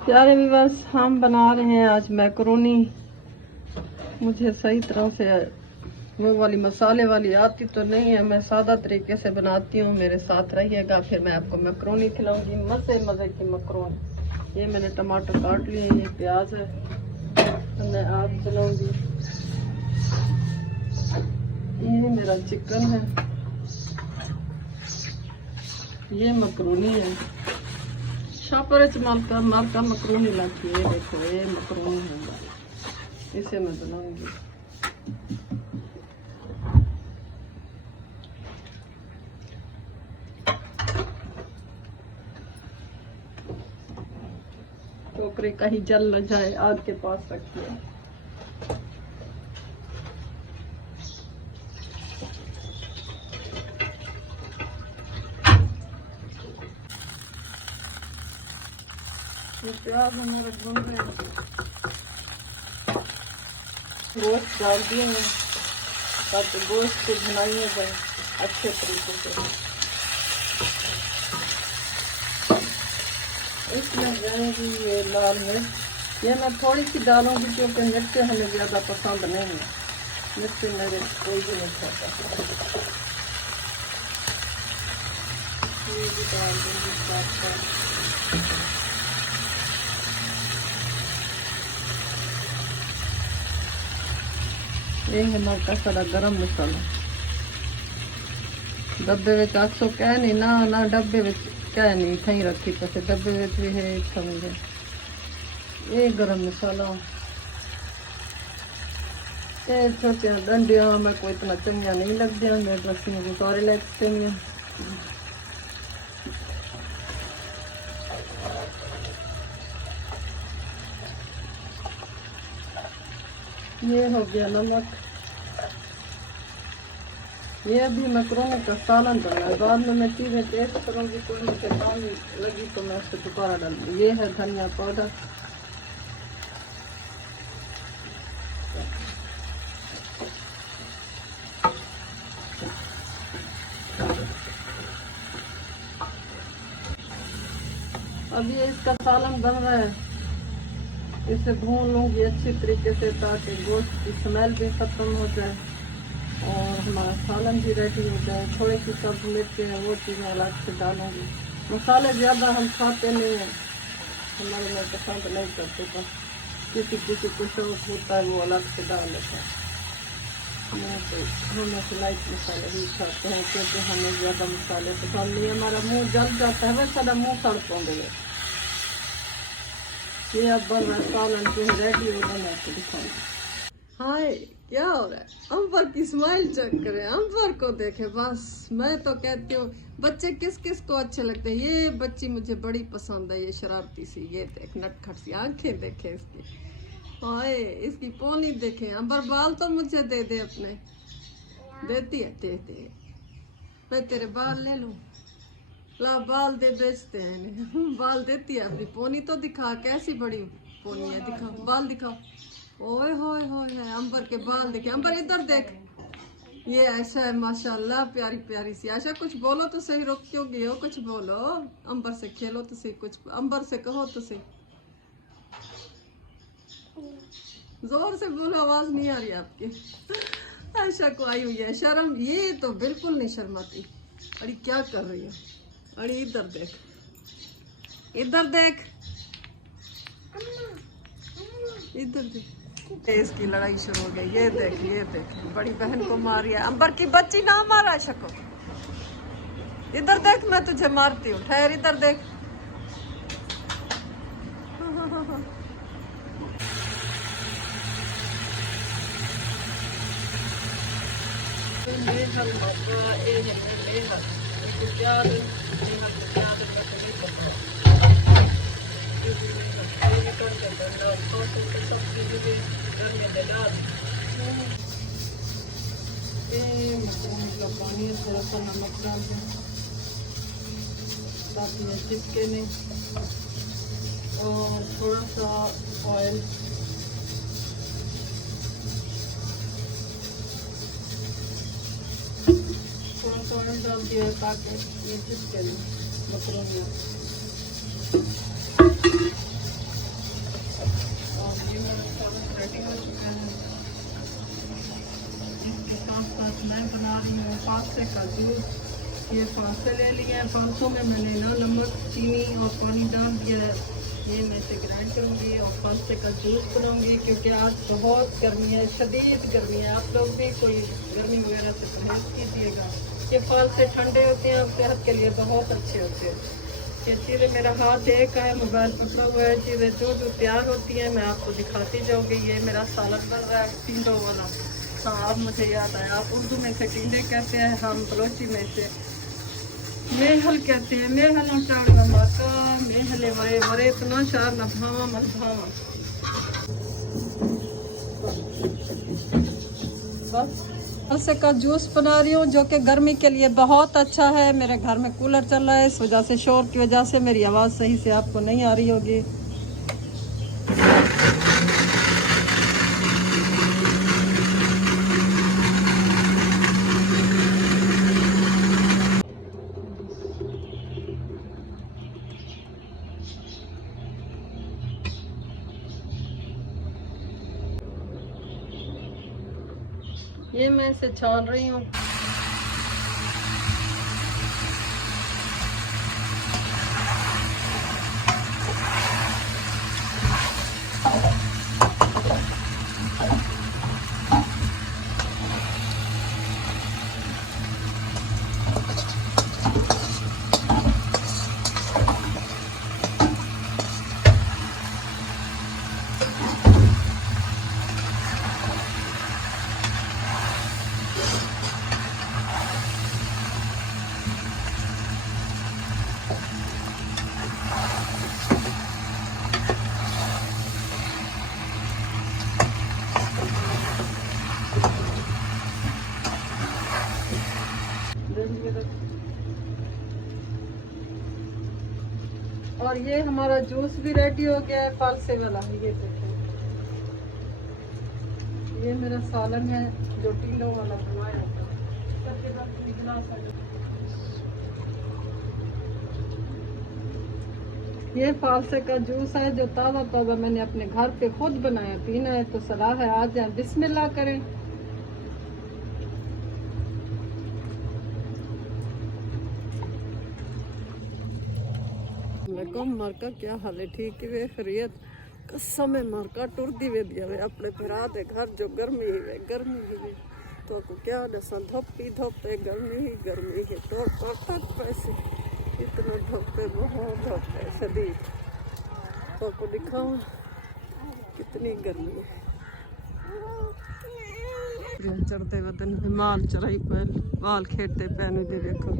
प्यारे व्यूअर्स, हम बना रहे हैं आज मैकरोनी। मुझे सही तरह से वो वाली मसाले वाली आती तो नहीं है, मैं सादा तरीके से बनाती हूँ। मेरे साथ रहिएगा, फिर मैं आपको मैकरोनी खिलाऊंगी, मज़े मज़े की मैकरोनी। ये मैंने टमाटर काट लिए, ये प्याज है तो मैं आग जलाऊंगी। ये मेरा चिकन है, ये मैकरोनी है। शापर मालका मालका मकरोनी लाती है। देखो ये मकरोनी होगा, इसे मैं बनाऊंगी। टोकरे कहीं जल न जाए, आग के पास रखिए। ये प्याज हमारे भून रहे हैं, गोश्त डाल दिए हैं ताकि गोश्त को भुनाई हो जाए अच्छे तरीके से। इसमें जाएगी ये लाल मिर्च, ये मैं थोड़ी सी डालूंगी क्योंकि मिर्चें हमें ज़्यादा पसंद नहीं है। मिर्चें मेरे कोई भी नहीं खाता। ये भी डाल दूंगी साथ साथ। ये हमारा सारा गरम मसाला डब्बे में आखो कह नहीं ना डब्बे में कह नहीं थी रखी पैसे डब्बे में भी है समझे। ये गरम मसाला, ये छोटिया डंडिया मैं कोई इतना चंगा नहीं लगती, मेरे रस्सियों को सारे लगते हैं। ये हो गया नमक। ये अभी मैकरोनी का सालन बना है, बाद में मैं चीज़ें टेस्ट करूँगी, कोई मुझे पानी लगी तो मैं उसको दोबारा डालूँगी। ये है धनिया पाउडर, अब ये इसका सालन बन रहा है। इसे भून लूँगी अच्छी तरीके से ताकि गोश्त की स्मेल भी ख़त्म हो जाए और हमारा सालन भी रेडी हो जाए। थोड़ी सी सब मिर्ची है वो चीज़ें अलग से डालूँगी। मसाले ज़्यादा हम खाते नहीं हैं, हमारे में पसंद नहीं करते, बस किसी किसी को शौक होता है वो अलग से डाल लेता है। मैं तो हम लाइट मसाले ही खाते हैं क्योंकि हमें ज़्यादा मसाले पसंद नहीं है। हमारा मुँह जल जाता है, वैसे सारा मुँह सड़ पौंगे। ये अब बन रहा है सालन, जो रेडी हो रहा है दिखाऊंगी। हाय क्या हो रहा है? अंबर की स्माइल चेक करें, अंबर को देखे बस। मैं तो कहती हूँ बच्चे किस किस को अच्छे लगते हैं। ये बच्ची मुझे बड़ी पसंद है, ये शरारती सी, ये देख नटखट सी आंखें देखे इसकी, हाय इसकी पोनी देखे। अंबर बाल तो मुझे दे दे अपने, देती है दे मैं तेरे बाल ले लूँ, ला बाल दे, बेचते हैं बाल देती है। अपनी पोनी तो दिखा, कैसी बड़ी पोनी है, दिखाओ बाल दिखाओ। ओए होए होए है, अंबर के बाल देखे। अंबर इधर देख, ये आयशा है माशाल्लाह, प्यारी प्यारी सी। आयशा कुछ बोलो तो सही, रुक क्यों गए हो? कुछ बोलो, अंबर से खेलो तो सही, कुछ अंबर से कहो तो सही, जोर से बोलो, आवाज नहीं आ रही आपकी। आयशा को आई हुई है शर्म, ये तो बिल्कुल नहीं शर्माती। अरे क्या कर रही है? अरे इधर देख, इधर देख, इधर देख। इसकी लड़ाई शुरू हो गई, ये देख ये देख, बड़ी बहन को मारी है। अंबर की बच्ची ना मारा शको, इधर देख मैं तुझे मारती हूँ, ठहर इधर देख। पानी थोड़ा सा नमक डाल दें ताकि ये चिपके नहीं, और थोड़ा सा ऑयल, थोड़ा सा ऑयल डाल दिया ताकि ये चिपके नहीं मकरोनियाँ। ये फांसे ले लिए हैं। फांसों में मैंने ना नमक, चीनी और पानी डाल दिया है। ये मैं इसे ग्राइंड करूँगी और फांसे का जूस बनाऊँगी, क्योंकि आज बहुत गर्मी है, शदीद गर्मी है। आप लोग भी कोई गर्मी वगैरह से परहेज कीजिएगा। ये फांसे ठंडे होते हैं और सेहत के लिए बहुत अच्छे होते हैं। ये चीज़ें मेरा हाथ एक है, मोबाइल पकड़ा हुआ है। चीज़ें जो जो तैयार होती हैं मैं आपको दिखाती जाऊँगी। ये मेरा सालन बन रहा है टिंडों वाला। हाँ, अब मुझे याद आया, आप उर्दू में से टिंडे कहते हैं, हम बलोची में से मेहल कहते हैं। मेहल चाड़ माता मेहले वरे वरे इतना शार न भावा मत भावा। फलसे का जूस बना रही हूँ, जो कि गर्मी के लिए बहुत अच्छा है। मेरे घर में कूलर चल रहा है, इस वजह से शोर की वजह से मेरी आवाज़ सही से आपको नहीं आ रही होगी। ये मैं इसे छान रही हूँ। और ये हमारा जूस भी रेडी हो गया है, फालसे वाला। ये देखो, ये मेरा सालन है जो टिंडों वाला बनाया था। ये फालसे का जूस है जो ताज़ा ताज़ा मैंने अपने घर पे खुद बनाया। पीना है तो सलाह है, आ जाए, बिस्मिल्लाह करें। मार्का क्या हाल है? ठीक है खैरियत? कसम है मार्का टुरदी वे दिया वे अपने फिरा दे घर जो गर्मी ही वे तो आपको क्या दसा, धोपी धोपे गर्मी ही तो तक पैसे इतना धोपे, बहुत धोपे शदीद। तो आपको दिखाऊं कितनी गर्मी है। चढ़ते वतन माल चराई पे माल खेड़ते पैन दे देखो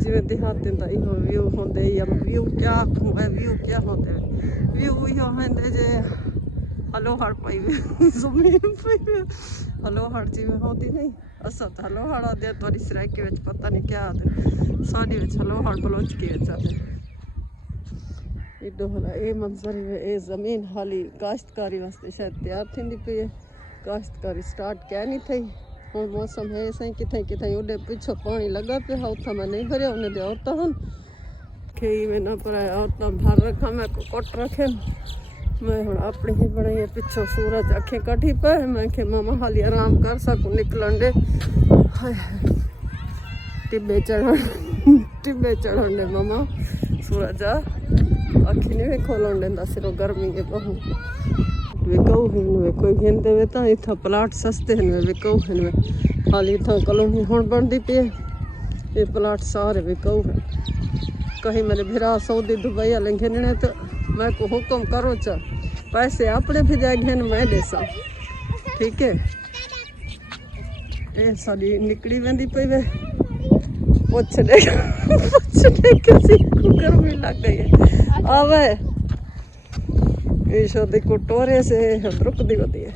जिवें देहातें दा इहो व्यू होंदे या व्यू क्या है, व्यू क्या होंदे व्यू इहो होंदे जे हलो हड़ पई ज़मीन पे हलो हड़ जिवें होंदी नहीं। असां तां हलो हड़ आंदे, तुहाडी सराइके विच पता नहीं क्या आंदे, साडे विच हलो हड़ बलोचकी विच आंदे। एडो हला ए मंजर ए ज़मीन हाली काश्तकारी वास्ते शायद तैयार थींदी पई है। काश्तकारी स्टार्ट क्या नहीं थी। हुण मौसम है सही किथे किथे उडे पिछो पानी लगा पे उथा मैं नहीं भरिया, उन्हें दे औरतां हन खेई में ना पर औरतां भर रखा, मैं को कट रखे। मैं हुण अपनी ही बनाई है। पिछो सूरज अखे कटी पे, मैं के मामा हाली आराम कर सकूं निकलन दे। टिब्बे चढ़न दे मामा, सूरज अखी नहीं खोलन देंदा, सिर्फ गर्मी के बहु विकऊ हैं कोई घेंदे वे तो इतना प्लाट सस्ते हैं विकऊ हैं। हाली इतना कॉलोनी हुण बनती पी है, ये प्लाट सारे विकऊ हैं। कहीं मेरे भिरा सऊदी दुबई वाले घेने तो मैं को हुक्म करो चा पैसे अपने भी जाए घेन मैं देसा, ठीक है। ये सारी निकली वेंदी पई वे पुछ दे किसी को गर्मी लग गई है आवे को टोरे से रुक दी होती है।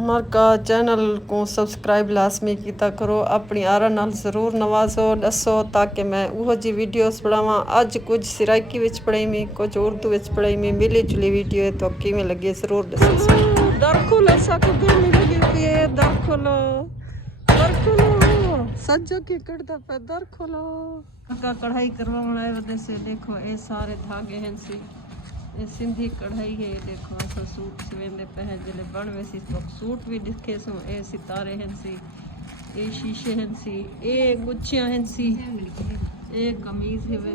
मार्का चैनल को सब्सक्राइब लाजमी कीता करो, अपनी आरा नाल जरूर नवाजो दसो ताकि मैं उहो जी वीडियोस बनावा। अज कुछ सिराइकी विच पढ़ाई में, कुछ उर्दू विच पढ़ाई में, मिली जुली वीडियो है तो किवें लगे जरूर दसो। दर खोलो साको गर्मी लगी पई है, दर खोलो सज्जो की कड़दा पे दर खोलो। का कढ़ाई करवावण आए वदे से देखो ये सारे धागे हैं सी, ये सिंधी कढ़ाई है। देखो ऐसा सूट सिवेंदे पे हैं जिले बन वैसी तो सूट भी दिखे सो ए सितारे हैं सी। ये शीशे हैं सी, ये गुच्छियां हैं सी, ये कमीज है वे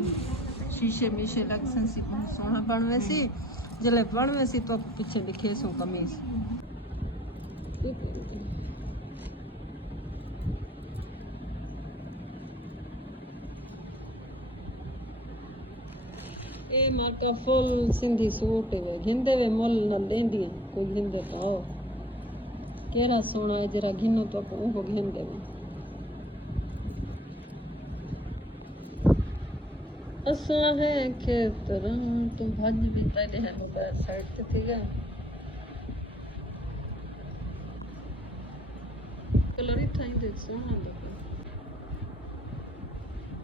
शीशे मीशे लगसन सी सोना बनवे सी जले बनवे सी तो पीछे दिखे सो कमीज ए माका फुल सिंधी सूट वे घिंदे वे मुल न लेंदी कोई घिंदे पाओ केड़ा सोना है जरा घिनो तो को घिंदे वे असा है खेतर तुम भज भी पहले है मोबाइल साइड ते थी गया कलर ही था ही दे सोना देखो